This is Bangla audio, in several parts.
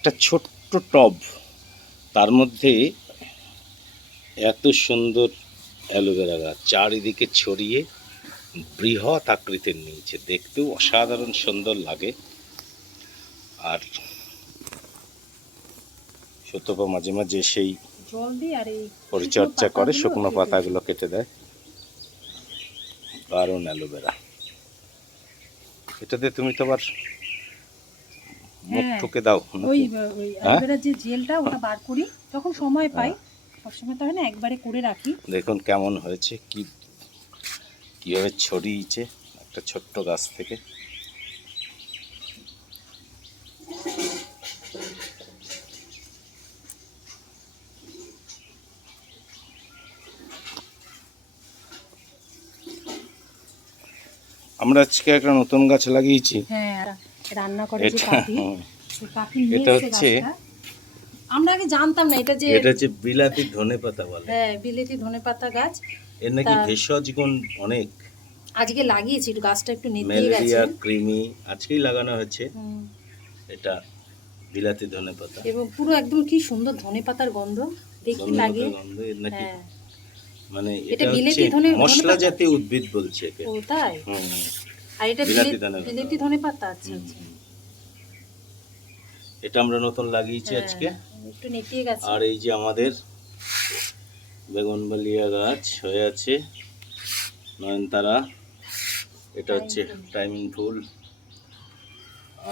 একটা ছোট্ট টব তার মধ্যে এত সুন্দর অ্যালোভেরা গাছ চারিদিকে ছড়িয়ে বৃহৎ আকৃতির নিয়েছে দেখতেও অসাধারণ সুন্দর লাগে। আর সত্যপা মাঝে মাঝে সেই পরিচর্যা করে শুকনো পাতাগুলো কেটে দেয়। দারুণ অ্যালোভেরা। এটাতে তুমি তো আবার মুখ হ্যাঁ। ঠুকে দাও ওই হ্যাঁ? অ্যালোভেরার যে জেলটা ওটা বার করি যখন সময় পাই সবসময় তো হয় না একবারে করে রাখি। দেখুন কেমন হয়েছে কি কীভাবে ছড়িয়েছে একটা ছোট্ট গাছ থেকে। আমরা আজকে একটা নতুন গাছ লাগিয়েছি। হ্যাঁ। রান্না করে যে কাকি সেই কাকি নিয়ে এটা হচ্ছে- আমরা আগে জানতাম না এটা যে এটা হচ্ছে বিলাতি ধনে পাতা বলে। হ্যাঁ বিলেতি ধনেপাতা গাছ। এর নাকি ভেষজ গুণ অনেক। আজকে লাগিয়েছি একটু গাছটা একটু নেতিয়ে গেছে। ম্যালেরিয়া কৃমি আজকেই লাগানো হয়েছে। এটা বিলাতি ধনে পাতা। এবং পুরো একদম কি সুন্দর ধনেপাতার গন্ধ দেখি লাগে। গন্ধ এর নাকি হ্যাঁ। মানে এটা বিলেতি ধনে- মশলা জাতীয় উদ্ভিদ বলছে একে। ও তাই? হুম, আর এটা বিলাতি আচ্ছা আচ্ছা। এটা আমরা নতুন লাগিয়েছি হ্যাঁ, আজকে। একটু নেতিয়ে গেছে। আর এই যে আমাদের বেগুনবালিয়া গাছ হয়ে আছে নয়নতারা এটা হচ্ছে টাইমিং ফুল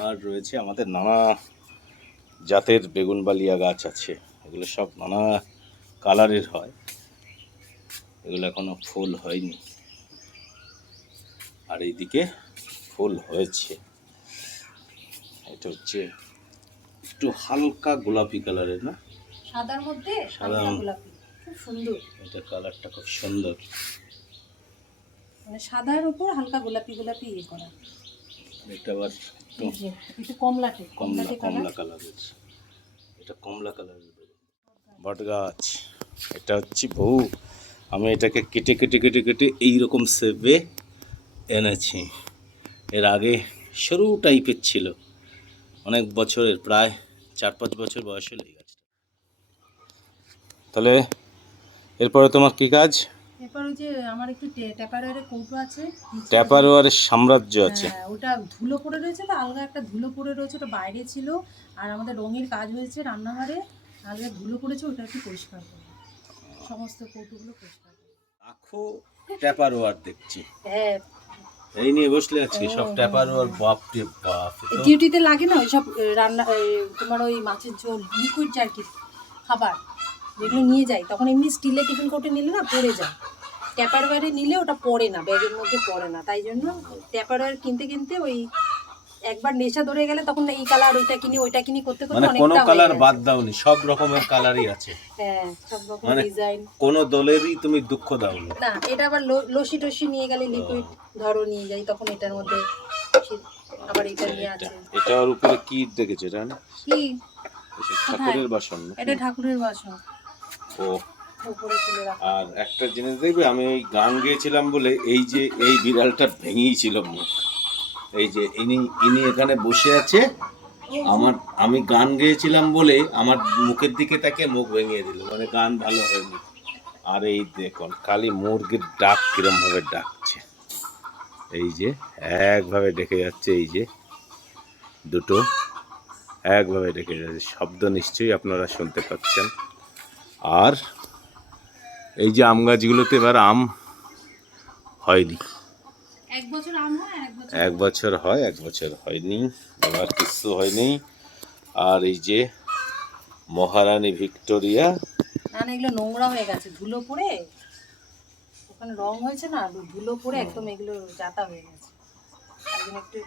আর রয়েছে আমাদের নানা জাতের বেগুনবালিয়া গাছ আছে। এগুলো সব নানা কালারের হয়। এগুলো এখনও ফুল হয়নি। আর এইদিকে ফুল হয়েছে। এটা হচ্ছে একটু হালকা গোলাপি কালারের না? সাদার মধ্যে সাদা। গোলাপি। খুব সুন্দর। এটা কালারটা খুব সুন্দর। মানে সাদার উপর হালকা গোলাপি গোলাপি ইয়ে করা। এটা আবার একটু কমলাটে কমলা কমলাটে কমলা কালার কালারের এটা কমলা কালারের বট গাছ এটা হচ্ছে বউ আমি এটাকে কেটে কেটে কেটে কেটে এইরকম সেপে এনেছি। এর আগে সরু টাইপের ছিল। অনেক বছরের প্রায় চার পাঁচ বছর বয়স হলো এই গাছটা। তাহলে এরপরে তোমার কি কাজ? এরপর ওই যে আমার একটু ট্যাপারের কৌটো আছে। ট্যাপারওয়ারের সাম্রাজ্য আছে। হ্যাঁ, ওটা ধুলো পড়ে রয়েছে তো আলগা একটা ধুলো পড়ে রয়েছে ওটা বাইরে ছিল। আর আমাদের রঙের কাজ হয়েছে রান্নাঘরে আলগা ধুলো পড়েছে ওটা একটু পরিষ্কার করব সমস্ত কৌটোগুলো পরিষ্কার করব আখো ট্যাপারওয়ার দেখছি। হ্যাঁ এই নিয়ে বসলে আজকে সব ট্যাপারওয়ার বাপ রে বাপ। ডিউটিতে লাগে না ওই সব রান্না তোমার ওই মাছের ঝোল লিকুইড যার কি খাবার যেগুলো নিয়ে যাই তখন এমনি স্টিলের টিফিন কোটে নিলে না পড়ে যায়। ট্যাপারওয়ারে নিলে ওটা পড়ে না ব্যাগের মধ্যে পড়ে না তাই জন্য ট্যাপারওয়ার কিনতে কিনতে ওই একবার নেশা ধরে গেলে তখন এই কালার ওইটা কিনি ওইটা কিনি করতে করতে মানে কোনো কালার বাদ দাওনি সব রকমের কালারই আছে। হ্যাঁ সব রকম মানে- ডিজাইন কোনো দলেরই তুমি দুঃখ দাওনি। না এটা আবার লো- লস্যি টসি নিয়ে গেলে লিকুইড ধরো নিয়ে যাই তখন এটার মধ্যে আবার এটা নিয়ে আছে। এটা এটা ওর উপরে কি দেখেছ জানো কি? ঠাকুরের বাসন এটা ঠাকুরের বাসন। ও আর একটা জিনিস দেখবে আমি ওই গান গেয়েছিলাম বলে এই যে এই বিড়ালটা ভেঙেই ছিল মুখ। এই যে ইনি ইনি এখানে বসে আছে। আমার, আমি গান গেয়েছিলাম বলে আমার মুখের দিকে তাকে মুখ ভেঙে দিল। মানে গান ভালো হয়নি। আর এই দেখুন খালি মুরগির ডাক কিরম ভাবে ডাকছে। এই যে, একভাবে ডেকে যাচ্ছে এই যে, দুটো। একভাবে ডেকে যাচ্ছে। শব্দ নিশ্চয়ই আপনারা শুনতে পাচ্ছেন। আর এই যে আম গাছগুলোতে এবার আম হয়নি। এক বছর আম হয় এক বছর হয় এক বছর হয়নি আমার কিছু হয়নি। আর এই যে মহারানী ভিক্টোরিয়া না না এগুলো নোংরা হয়ে গেছে ধুলো পড়ে ওখানে রং হয়েছে না ধুলো পড়ে একদম এগুলো জাতা হয়ে গেছে। একটু